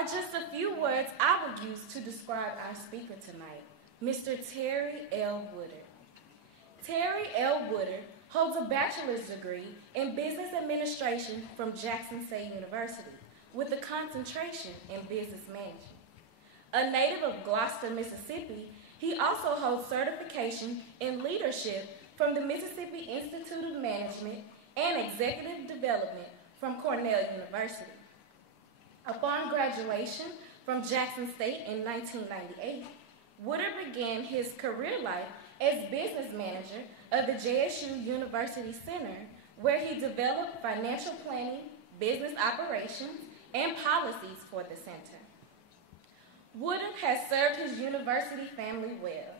are just a few words I would use to describe our speaker tonight, Mr. Terry L. Woodard. Terry L. Woodard holds a bachelor's degree in business administration from Jackson State University with a concentration in business management. A native of Gloucester, Mississippi, he also holds certification in leadership from the Mississippi Institute of Management and Executive Development from Cornell University. Upon graduation from Jackson State in 1998, Woodard began his career life as business manager of the JSU University Center, where he developed financial planning, business operations, and policies for the center. Woodard has served his university family well.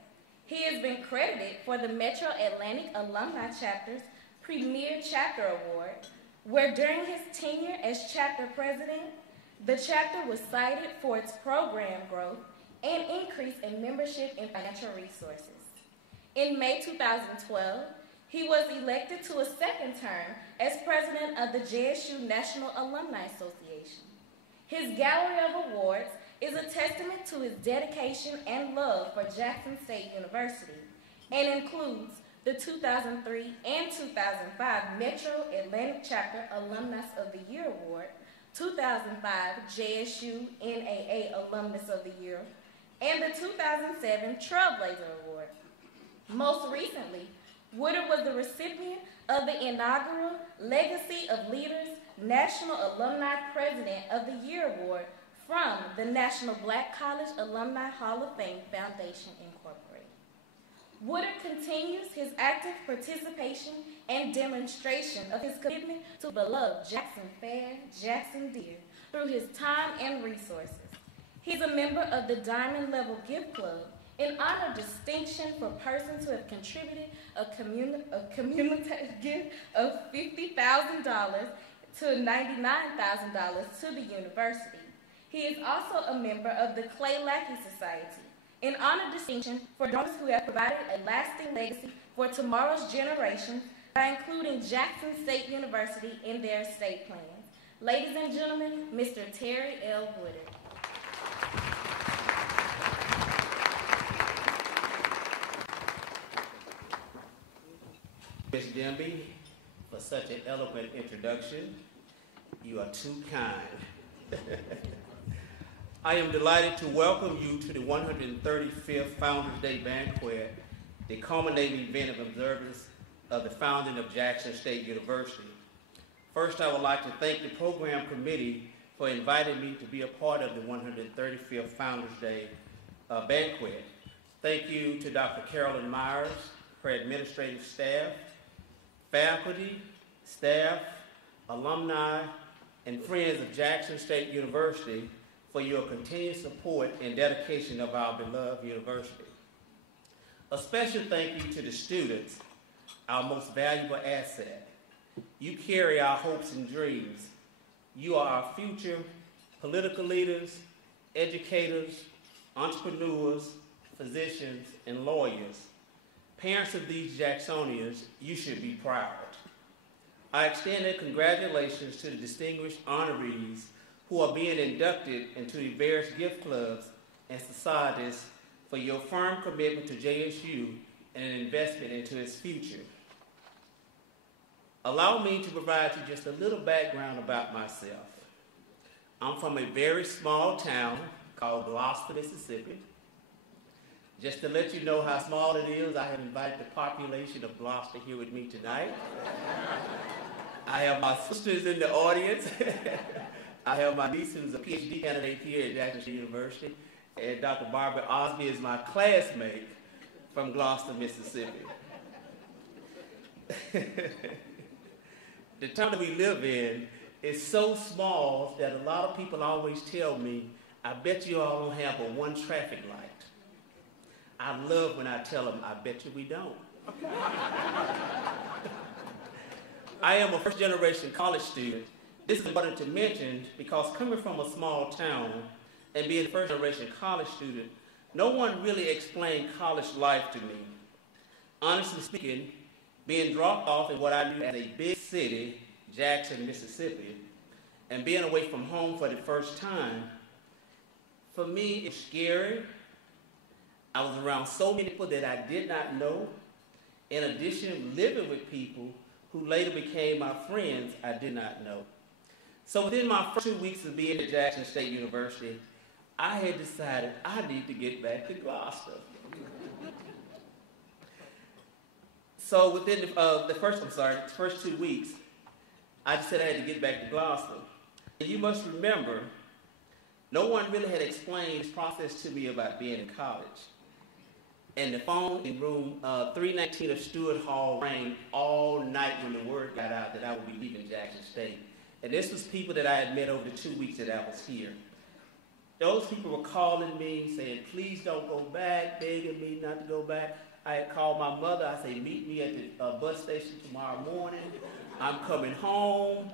He has been credited for the Metro Atlantic Alumni Chapter's Premier Chapter Award, where during his tenure as chapter president, the chapter was cited for its program growth and increase in membership and financial resources. In May 2012, he was elected to a second term as president of the JSU National Alumni Association. His gallery of awards is a testament to his dedication and love for Jackson State University and includes the 2003 and 2005 Metro Atlantic Chapter Alumnus of the Year Award, 2005 JSU NAA Alumnus of the Year, and the 2007 Trailblazer Award. Most recently, Woodard was the recipient of the inaugural Legacy of Leaders National Alumni President of the Year Award from the National Black College Alumni Hall of Fame Foundation, Incorporated. Woodard continues his active participation and demonstration of his commitment to beloved Jackson Fair, Jackson Deere through his time and resources. He's a member of the Diamond Level Gift Club, an honor distinction for persons who have contributed a cumulative gift of $50,000 to $99,000 to the university. He is also a member of the Clay Lackey Society, an honor distinction for donors who have provided a lasting legacy for tomorrow's generations by including Jackson State University in their estate plans. Ladies and gentlemen, Mr. Terry L. Woodard. Ms. Demby, for such an eloquent introduction. You are too kind. I am delighted to welcome you to the 135th Founders Day Banquet, the culminating event of observance of the founding of Jackson State University. First, I would like to thank the program committee for inviting me to be a part of the 135th Founders Day Banquet. Thank you to Dr. Carolyn Myers, her administrative staff, faculty, staff, alumni, and friends of Jackson State University for your continued support and dedication of our beloved university. A special thank you to the students, our most valuable asset. You carry our hopes and dreams. You are our future political leaders, educators, entrepreneurs, physicians, and lawyers. Parents of these Jacksonians, you should be proud. I extend congratulations to the distinguished honorees who are being inducted into the various gift clubs and societies for your firm commitment to JSU and an investment into its future. Allow me to provide you just a little background about myself. I'm from a very small town called Gloucester, Mississippi. Just to let you know how small it is, I have invited the population of Gloucester here with me tonight. I have my sisters in the audience. I have my niece who's a PhD candidate here at Jackson State University, and Dr. Barbara Osby is my classmate from Gloucester, Mississippi. The town that we live in is so small that a lot of people always tell me, I bet you all don't have but one traffic light. I love when I tell them, I bet you we don't. I am a first-generation college student. This is important to mention because coming from a small town and being a first-generation college student, no one really explained college life to me. Honestly speaking, being dropped off in what I knew as a big city, Jackson, Mississippi, and being away from home for the first time, For me, it's scary. I was around so many people that I did not know. In addition, living with people who later became my friends I did not know. So within my first 2 weeks of being at Jackson State University, I had decided I need to get back to Gloucester. So within the first 2 weeks, I just said I had to get back to Gloucester. And you must remember, no one really had explained this process to me about being in college. And the phone in room 319 of Stewart Hall rang all night when the word got out that I would be leaving Jackson State. And this was people that I had met over the 2 weeks that I was here. Those people were calling me, saying, please don't go back, begging me not to go back. I had called my mother. I said, meet me at the bus station tomorrow morning. I'm coming home.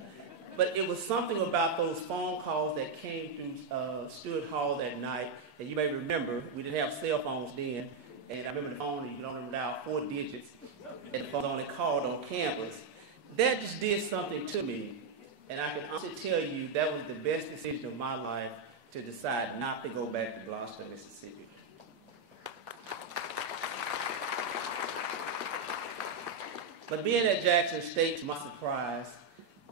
But it was something about those phone calls that came through Stewart Hall that night. And you may remember, we didn't have cell phones then. And I remember the phone, you can only dial 4 digits. And the phone only called on campus. That just did something to me. And I can honestly tell you that was the best decision of my life to decide not to go back to Gloucester, Mississippi. But being at Jackson State, to my surprise,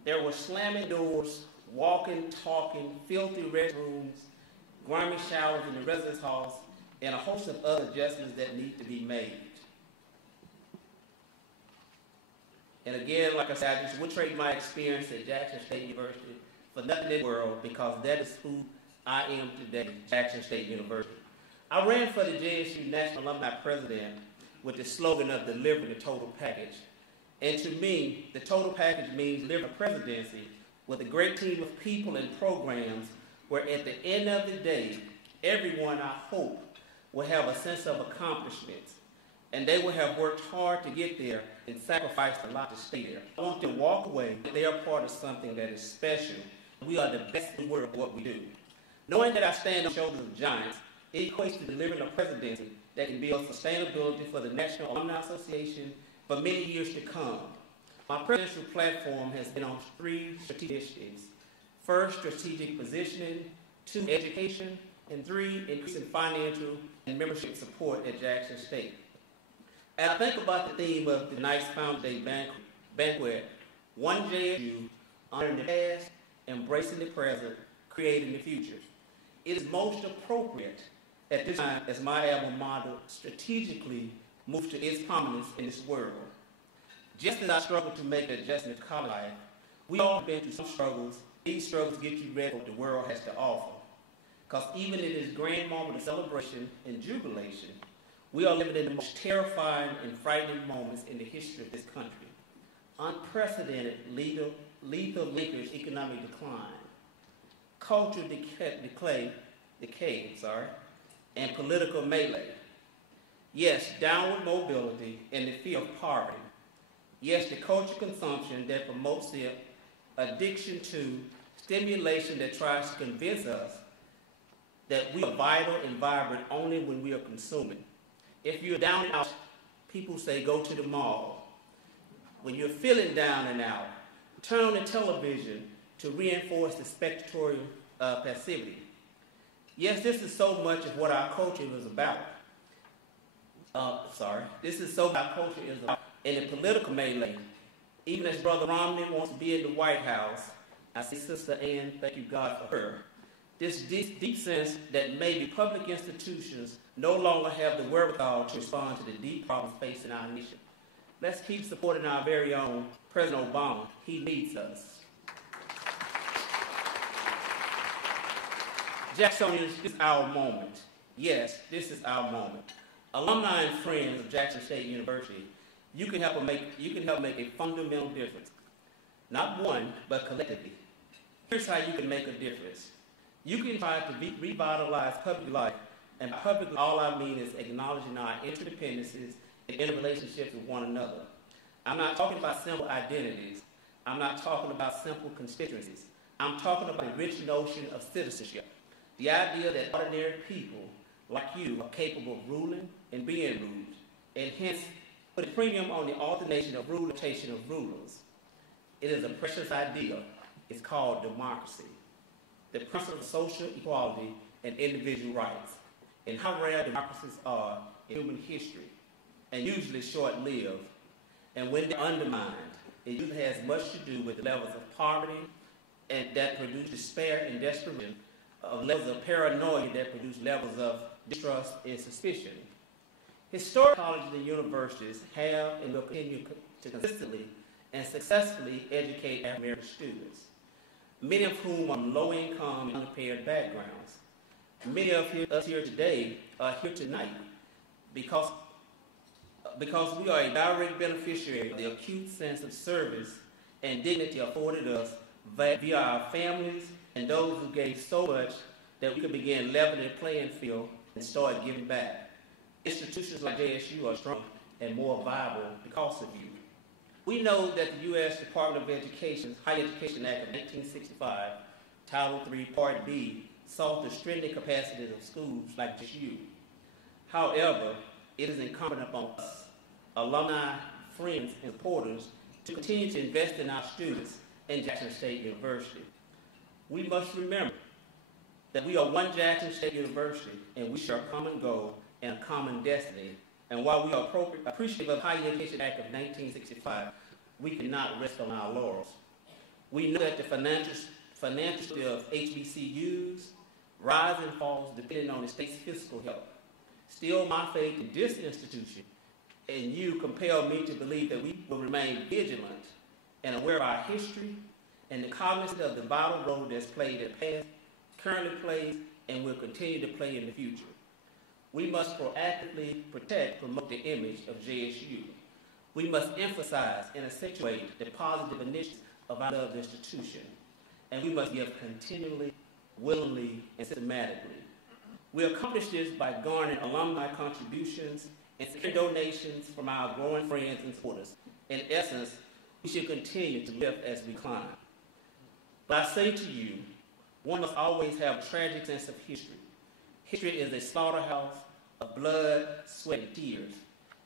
there were slamming doors, walking, talking, filthy restrooms, grimy showers in the residence halls, and a host of other adjustments that need to be made. And again, like I said, I just would trade my experience at Jackson State University for nothing in the world, because that is who I am today, Jackson State University. I ran for the JSU National Alumni President with the slogan of delivering the total package. And to me, the total package means delivering a presidency with a great team of people and programs where at the end of the day, everyone, I hope, will have a sense of accomplishment. And they will have worked hard to get there and sacrificed a lot to stay there. I want them to walk away that they are part of something that is special. We are the best in the world at what we do. Knowing that I stand on the shoulders of giants, it equates to delivering a presidency that can build sustainability for the National Alumni Association for many years to come. My presidential platform has been on 3 strategic initiatives. First, strategic positioning. 2, education. And 3, increasing financial and membership support at Jackson State. And I think about the theme of tonight's Founders Day Banquet, one JSU, honoring the past, embracing the present, creating the future. It is most appropriate at this time as my alma mater strategically moves to its prominence in this world. Just as I struggle to make the adjustment to college life, we all have been through some struggles. These struggles get you ready for what the world has to offer. Because even in this grand moment of celebration and jubilation, we are living in the most terrifying and frightening moments in the history of this country. Unprecedented lethal linkage economic decline, cultural decay, and political melee. Yes, downward mobility and the fear of poverty. Yes, the cultural consumption that promotes the addiction to stimulation that tries to convince us that we are vital and vibrant only when we are consuming. If you're down and out, people say go to the mall. When you're feeling down and out, turn on the television to reinforce the spectatorial passivity. Yes, this is so much of what our culture is about. This is so much our culture is about. In the political melee, even as Brother Romney wants to be in the White House, I see Sister Ann, thank you God for her. This deep sense that maybe public institutions no longer have the wherewithal to respond to the deep problems facing our nation. Let's keep supporting our very own President Obama. He needs us. Jacksonians, this is our moment. Yes, this is our moment. Alumni and friends of Jackson State University, you can help make a fundamental difference. Not one, but collectively. Here's how you can make a difference. You can try to revitalize public life, and by public, all I mean is acknowledging our interdependencies and interrelationships with one another. I'm not talking about simple identities. I'm not talking about simple constituencies. I'm talking about a rich notion of citizenship. The idea that ordinary people like you are capable of ruling and being ruled, and hence put a premium on the alternation of rotation of rulers. It is a precious idea. It's called democracy. The principle of social equality and individual rights, and how rare democracies are in human history, and usually short-lived. And when they're undermined, it usually has much to do with the levels of poverty and that produce despair and desperation, of levels of paranoia that produce levels of distrust and suspicion. Historic colleges and universities have and will continue to consistently and successfully educate African American students, many of whom are low-income and underpaid backgrounds. Many of us here today are here tonight because we are a direct beneficiary of the acute sense of service and dignity afforded us via our families and those who gave so much that we could begin leveling the playing field and start giving back. Institutions like JSU are strong and more viable because of you. We know that the U.S. Department of Education's Higher Education Act of 1965, Title III, Part B, saw the strengthening capacities of schools like JSU. However, it is incumbent upon us, alumni, friends, and supporters, to continue to invest in our students in Jackson State University. We must remember that we are one Jackson State University, and we share a common goal and a common destiny. And while we are appreciative of the Higher Education Act of 1965, we cannot rest on our laurels. We know that the financial of HBCUs rise and falls depending on the state's fiscal health. Still, my faith in this institution and you compel me to believe that we will remain vigilant and aware of our history and the cognizance of the vital role that's played in the past, currently plays, and will continue to play in the future. We must proactively promote the image of JSU. We must emphasize and accentuate the positive initiatives of our loved institution. And we must give continually, willingly, and systematically. We accomplish this by garnering alumni contributions and securing donations from our growing friends and supporters. In essence, we should continue to lift as we climb. But I say to you, one must always have a tragic sense of history. History is a slaughterhouse of blood, sweat, and tears,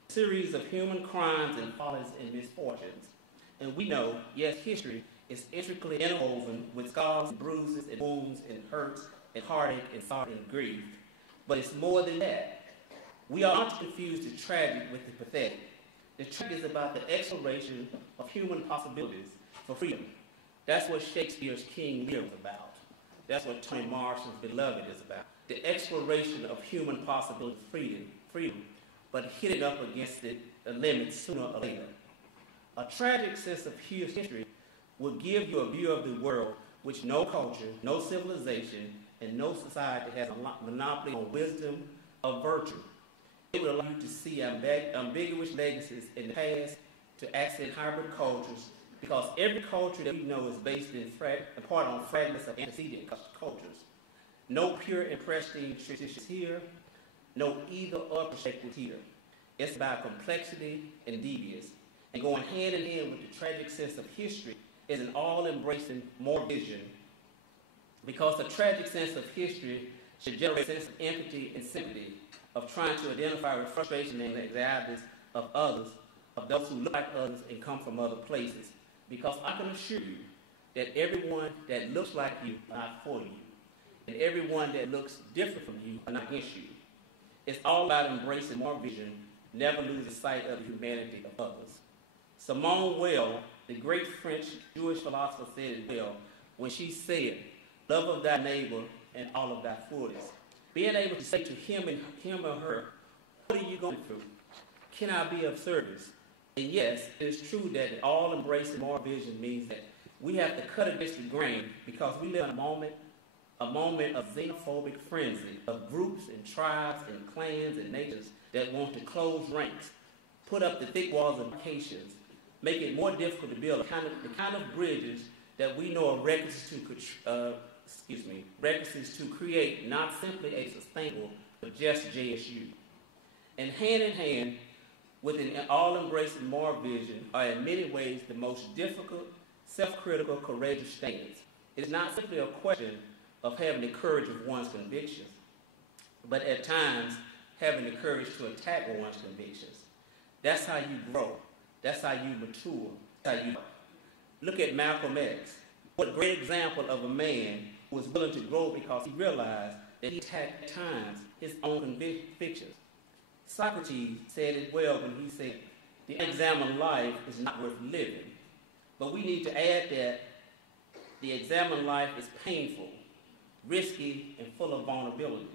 a series of human crimes and follies and misfortunes. And we know, yes, history is intricately interwoven with scars, and bruises, and wounds, and hurts, and heartache, and sorrow, and grief. But it's more than that. We are not to confuse the tragic with the pathetic. The tragic is about the exploration of human possibilities for freedom. That's what Shakespeare's King Lear was about. That's what Toni Morrison's Beloved is about. The exploration of human possibility for freedom, but hitting up against the limits sooner or later. A tragic sense of history will give you a view of the world which no culture, no civilization, and no society has a monopoly on wisdom or virtue. It will allow you to see ambiguous legacies in the past, to accent hybrid cultures, because every culture that we know is based in part on fragments of antecedent cultures. No pure and pristine traditions here, no either or perspective here. It's about complexity and deviance. And going hand in hand with the tragic sense of history is an all-embracing moral vision, because the tragic sense of history should generate a sense of empathy and sympathy, of trying to identify with frustration and anxieties of others, of those who look like others and come from other places. Because I can assure you that everyone that looks like you is not for you, and everyone that looks different from you is not against you. It's all about embracing moral vision, never losing sight of the humanity of others. Simone Weil, the great French Jewish philosopher, said it well when she said, "Love of thy neighbor and all of thy fullness." Being able to say to him or her, "What are you going through? Can I be of service?" And yes, it is true that all-embracing moral vision means that we have to cut against the grain, because we live in a moment of xenophobic frenzy, of groups and tribes and clans and nations that want to close ranks, put up the thick walls of demarcations, make it more difficult to build the kind of bridges that we know are requisites to create not simply a sustainable, but just JSU. And hand in hand with an all-embracing moral vision are in many ways the most difficult, self-critical, courageous stands. It is not simply a question of having the courage of one's convictions, but at times having the courage to attack one's convictions. That's how you grow. That's how you mature. That's how you look at Malcolm X. What a great example of a man who was willing to grow because he realized that he attacked at times his own convictions. Socrates said it well when he said, the unexamined life is not worth living. But we need to add that the examined life is painful, risky, and full of vulnerability.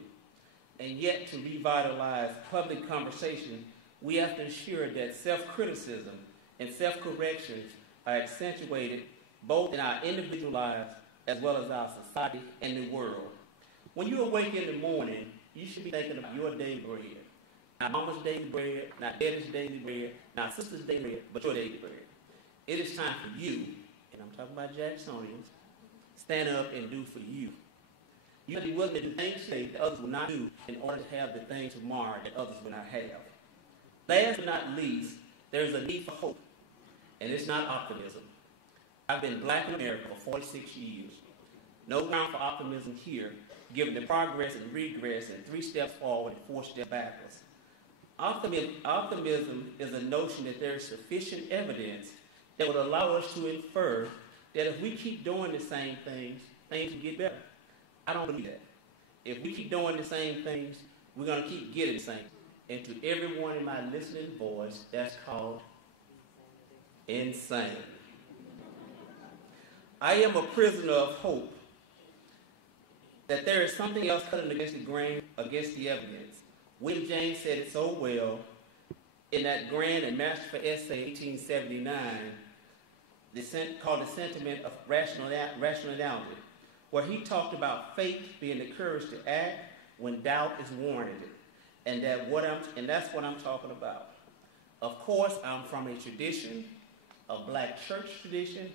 And yet, to revitalize public conversation, we have to ensure that self-criticism and self-correction are accentuated both in our individual lives as well as our society and the world. When you awake in the morning, you should be thinking about your daily bread. Not mama's daily bread, not daddy's daily bread, not sister's daily bread, but your daily bread. It is time for you, and I'm talking about Jacksonians, stand up and do for you. You have to be willing to do things today that others will not do in order to have the things tomorrow that others will not have. Last but not least, there is a need for hope, and it's not optimism. I've been black in America for 46 years. No ground for optimism here, given the progress and regress and 3 steps forward and 4 steps backwards. Optimism is a notion that there is sufficient evidence that would allow us to infer that if we keep doing the same things, things will get better. I don't believe that. If we keep doing the same things, we're going to keep getting the same. And to everyone in my listening voice, that's called insane. I am a prisoner of hope that there is something else cutting against the grain, against the evidence. William James said it so well in that grand and masterful essay, 1879, called The Sentiment of Rationality, where he talked about faith being the courage to act when doubt is warranted. And that's what I'm talking about. Of course, I'm from a tradition, a black church tradition,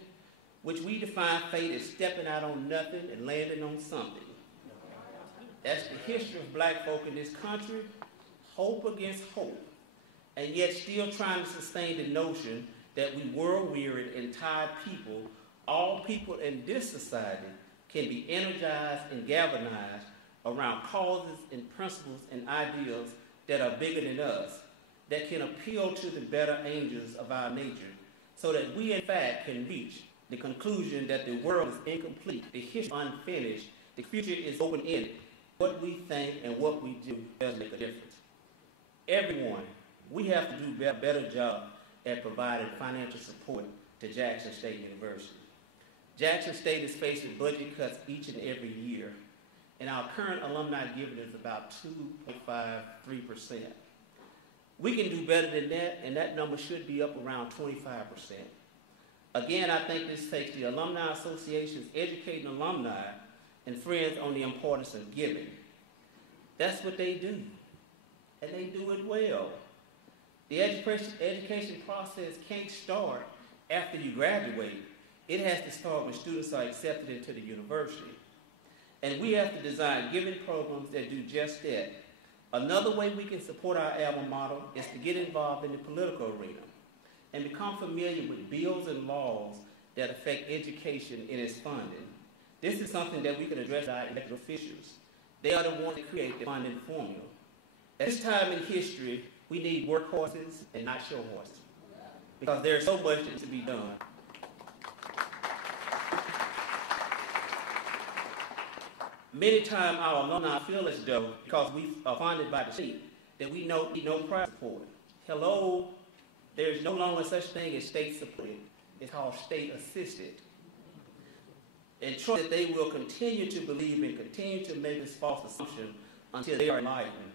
which we define faith as stepping out on nothing and landing on something. That's the history of black folk in this country, hope against hope, and yet still trying to sustain the notion that we world-wearied and tired people, all people in this society, can be energized and galvanized around causes and principles and ideals that are bigger than us, that can appeal to the better angels of our nature, so that we in fact can reach the conclusion that the world is incomplete, the history is unfinished, the future is open-ended. What we think and what we do does make a difference. Everyone, we have to do a better job at providing financial support to Jackson State University. Jackson State is facing budget cuts each and every year, and our current alumni giving is about 2.53%. We can do better than that, and that number should be up around 25%. Again, I think this takes the Alumni Association's educating alumni and friends on the importance of giving. That's what they do, and they do it well. The education process can't start after you graduate. It has to start when students are accepted into the university. And we have to design giving programs that do just that. Another way we can support our alma mater is to get involved in the political arena and become familiar with bills and laws that affect education and its funding. This is something that we can address our elected officials. They are the ones that create the funding formula. At this time in history, we need workhorses and not show horses, because there's so much that needs to be done. Many times our alumni feel as though, because we are funded by the state, that we need no private support. Hello, there's no longer such thing as state supported. It's called state assisted. And trust that they will continue to believe and continue to make this false assumption until they are enlightened.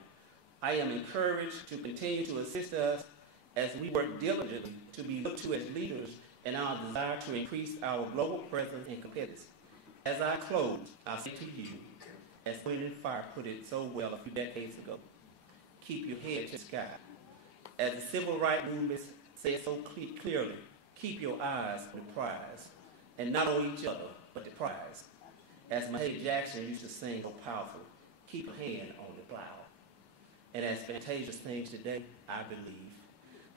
I am encouraged to continue to assist us as we work diligently to be looked to as leaders in our desire to increase our global presence and competitiveness. As I close, I'll say to you, as Wind and Fire put it so well a few decades ago, keep your head to the sky. As the civil rights movement said so clearly, keep your eyes on the prize, and not on each other, but the prize. As Mahalia Jackson used to sing so powerful, keep a hand on the plow. And as Fantasia sings today, I believe.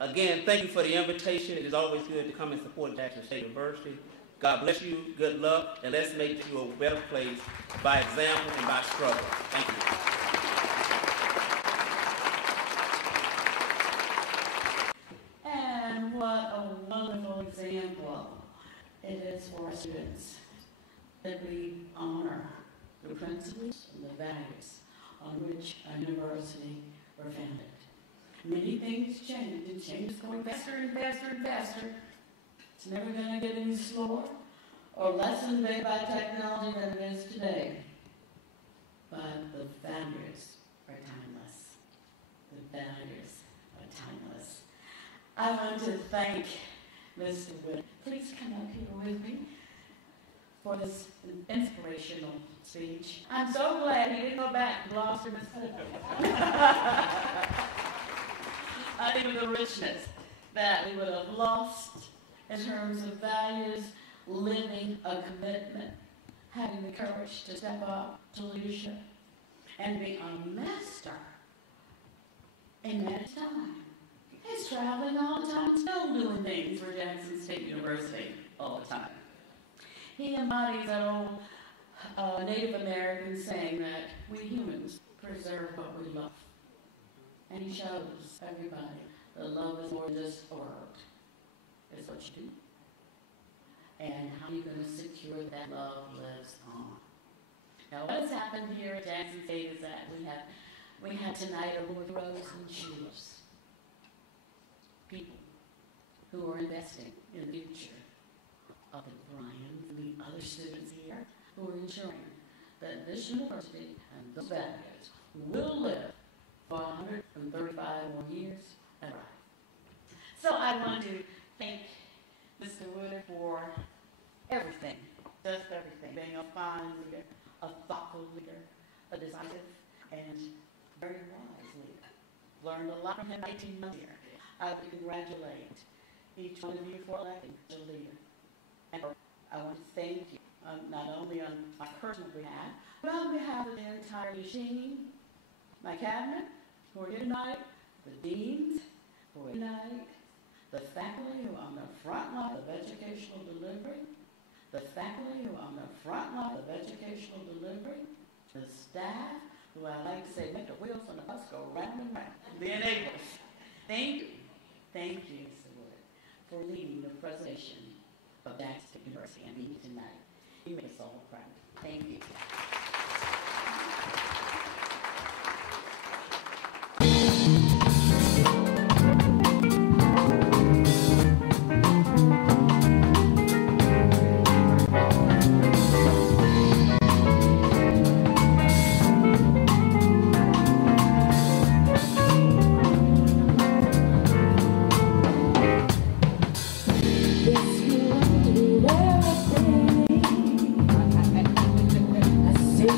Again, thank you for the invitation. It is always good to come and support Jackson State University. God bless you, good luck, and let's make you a better place by example and by struggle. Thank you. And what a wonderful example it is for our students that we honor the principles and the values on which our university were founded. Many things change, and change is going faster and faster and faster. It's never going to get any slower or less invaded by technology than it is today. But the values are timeless. The values are timeless. I want to thank Mr. Wood. Please come up here with me for this inspirational speech. I'm so glad he didn't go back to Gloucester, Mississippi. I think of the richness that we would have lost in terms of values, living a commitment, having the courage to step up to leadership, and be a master in that time. He's traveling all the time, still doing things for Jackson State University all the time. He embodies that old Native American saying that we humans preserve what we love. And he shows everybody that love is more than just a word. It's what you do. And how you're going to secure that love lives on. Now, what has happened here at Jackson State is that we have tonight a with rose and shoes. People who are investing in the future of the Bryans and the other students here who are ensuring that this university and those values will live for 135 more years and right. So I want to thank Mr. Wood for everything, just everything, being a fine leader, a thoughtful leader, a decisive and very wise leader. Learned a lot from him 18 months here. I would congratulate each one of you for electing a leader. And I want to thank you, not only on my personal behalf, but on behalf of the entire machine, my cabinet, who are here tonight, the deans who are here tonight, the faculty who are on the front line of educational delivery, the faculty who are on the front line of educational delivery, the staff, who I like to say make the wheels on the bus go round and round, the enablers. Thank you. Thank you, Mr. Wood, for leading the presentation of Jackson State University and me tonight. You make us all proud. Thank you. I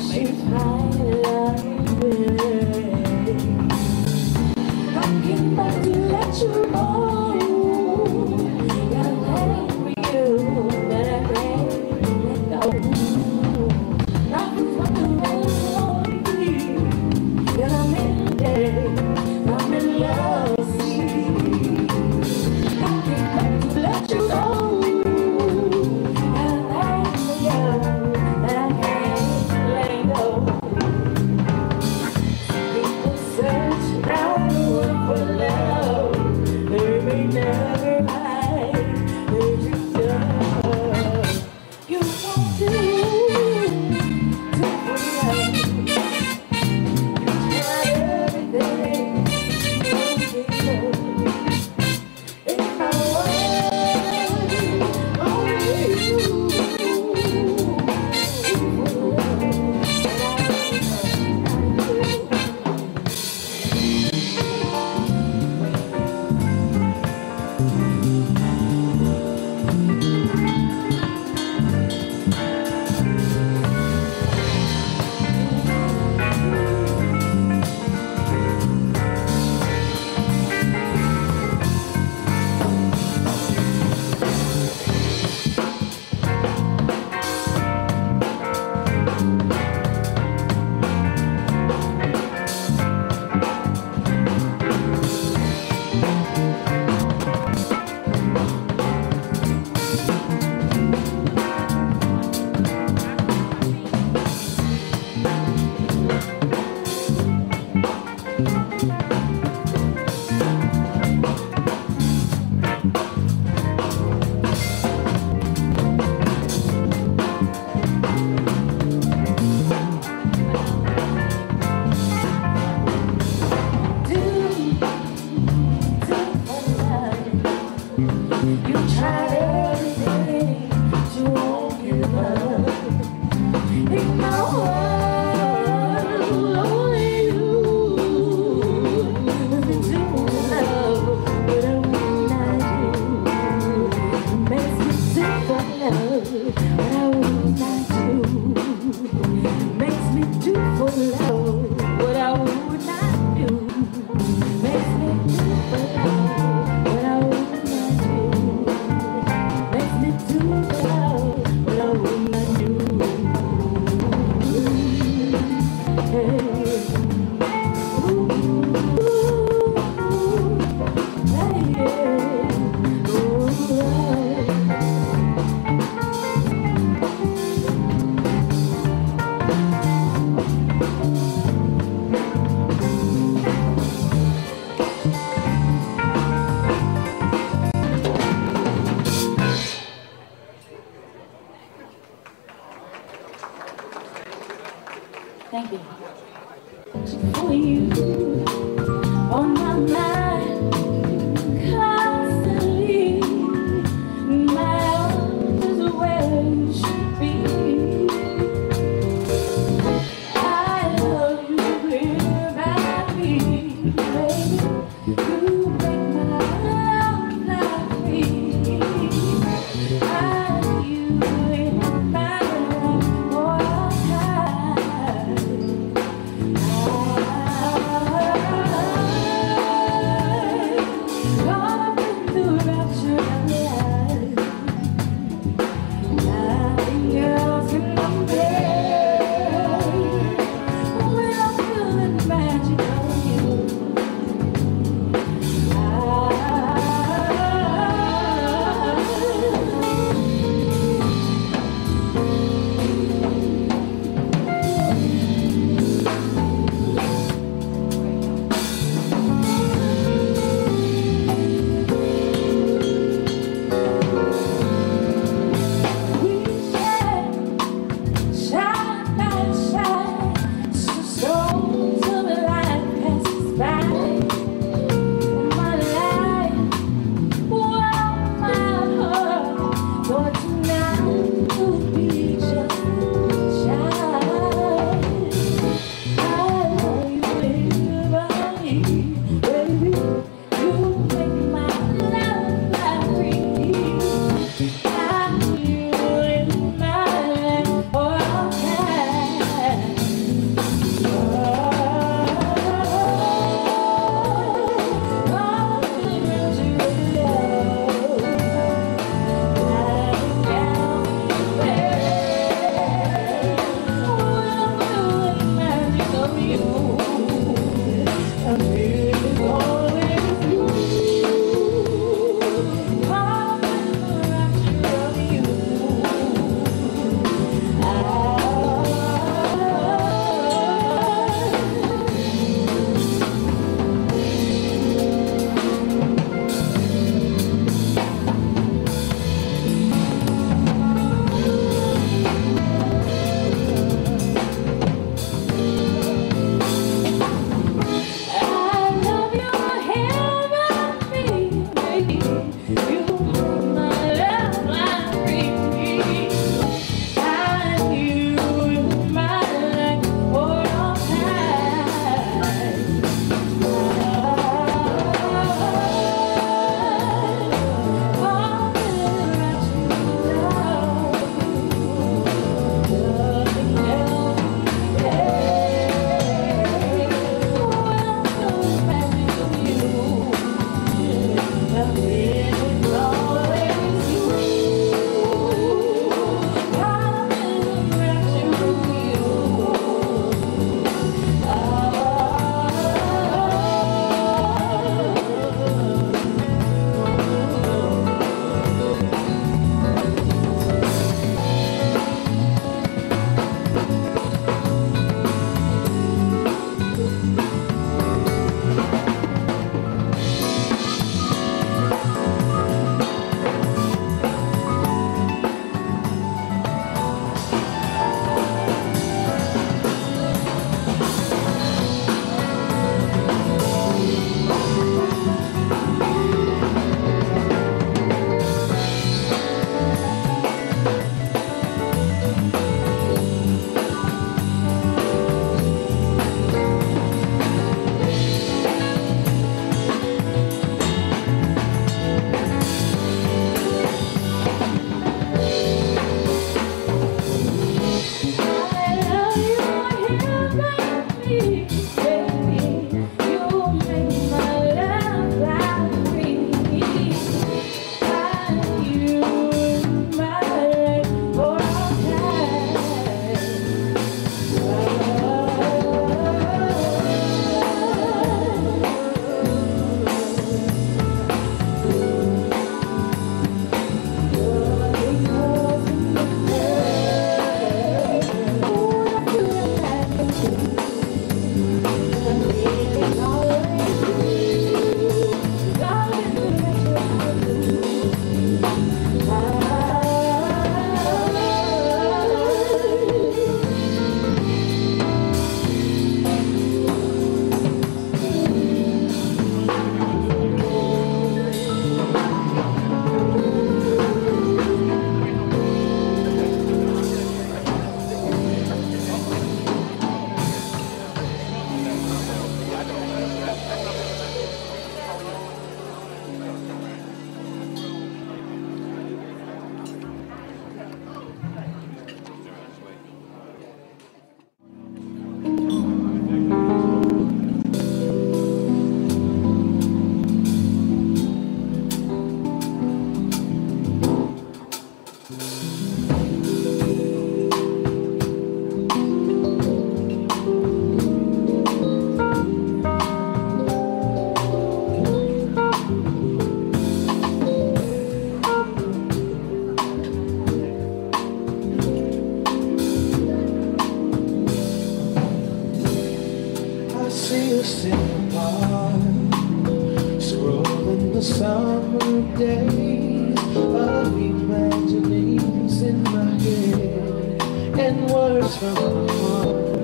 the summer days of imaginings in my head and words from my heart,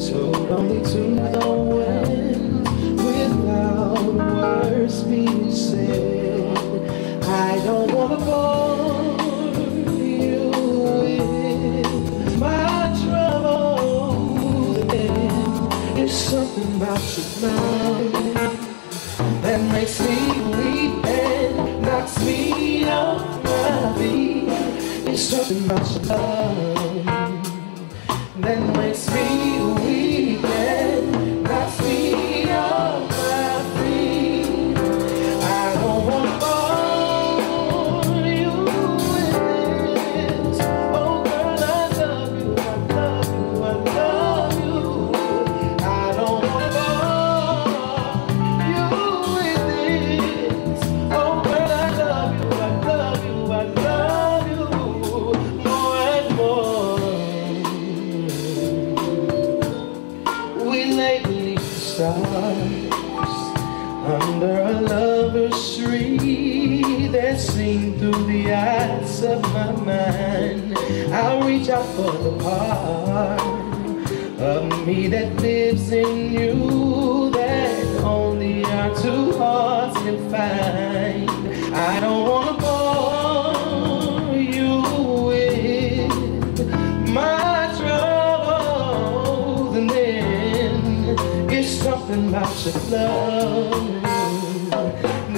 told only to the wind without words being said. I don't wanna bore you with my troubles, and it's something about you now that makes me weep and knocks me off my feet. It's something about your love that makes me weep and knocks me off my feet. I don't want to bore you with this. Oh girl, I love you, I love you, I love you. I don't want to bore you with this. Oh girl, I love you, I love you, I love you more and more. We lay beneath the stars under a lover's tree that seen through the eyes of my mind. I'll reach out for the part of me that lives in you that only our two hearts can find. I don't want to bore you with my troubles, and then it's something about your love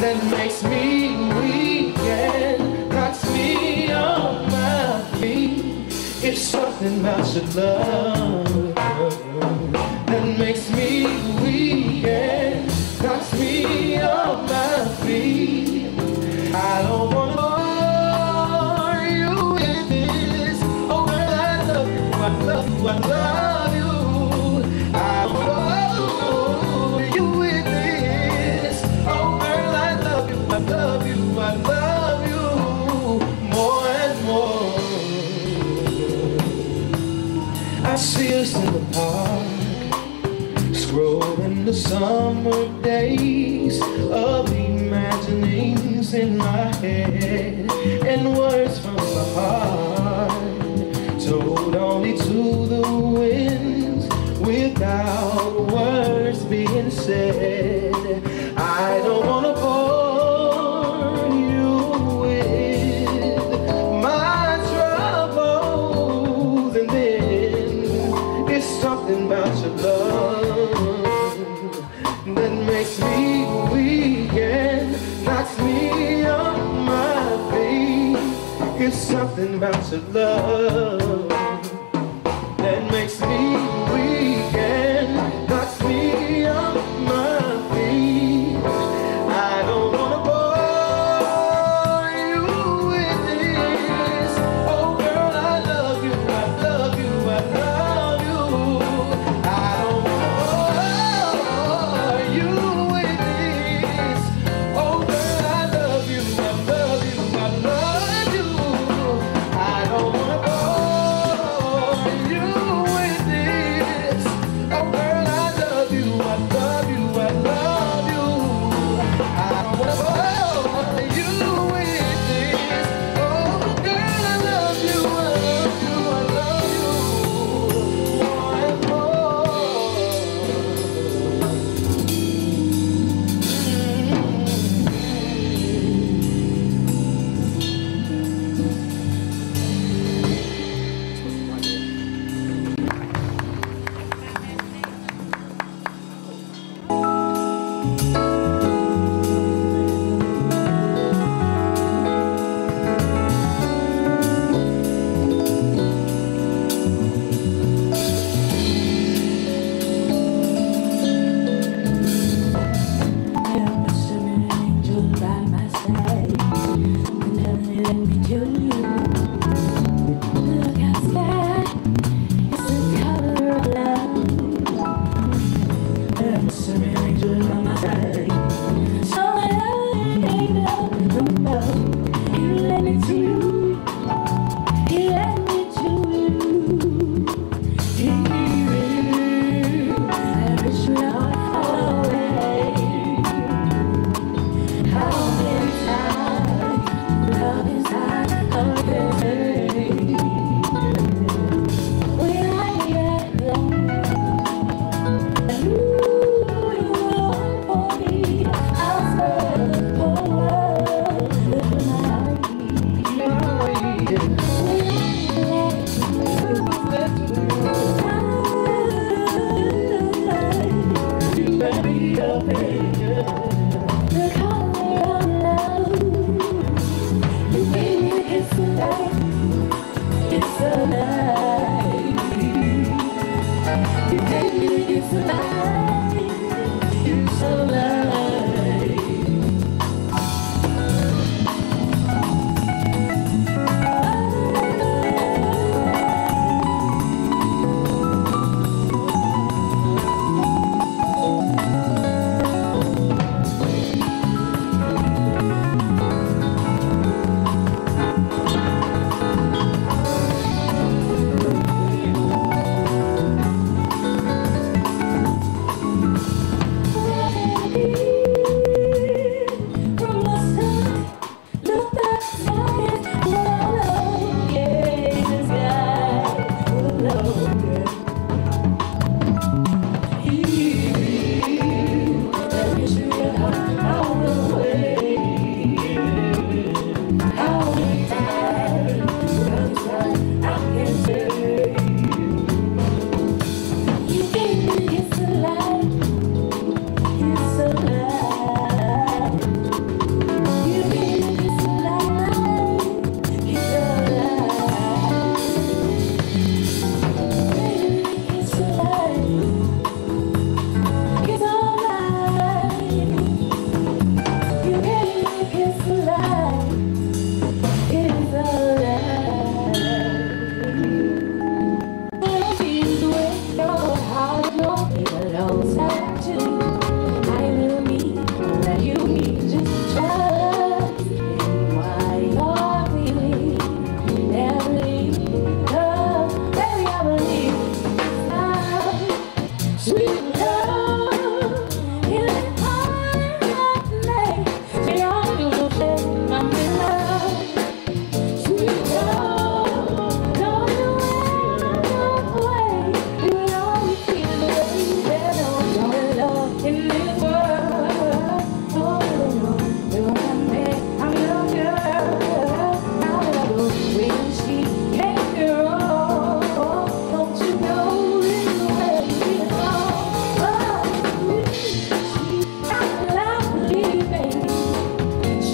that makes me weak and knocks me off my feet. It's something about your love that makes me weak and knocks me off my feet. I don't want to bore you with this. Oh girl, I love you, I love you, I love you. I don't bore you with this. Oh girl, I love you, I love you, I love you more and more. I see us in the park, scrolling the summer days of imaginings in my head and words from my heart, told only to the winds without words being said. I don't want to bore you with my troubles, and then it's something about your love that makes me weak and knocks me off my feet. It's something about your love that makes me weak and knocks me off my feet. I don't wanna bore you with this. Oh girl, I love you, I love you, I love you. I don't wanna bore you with this. Oh girl, I love you, I love you, I love you. I don't wanna bore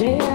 JSU.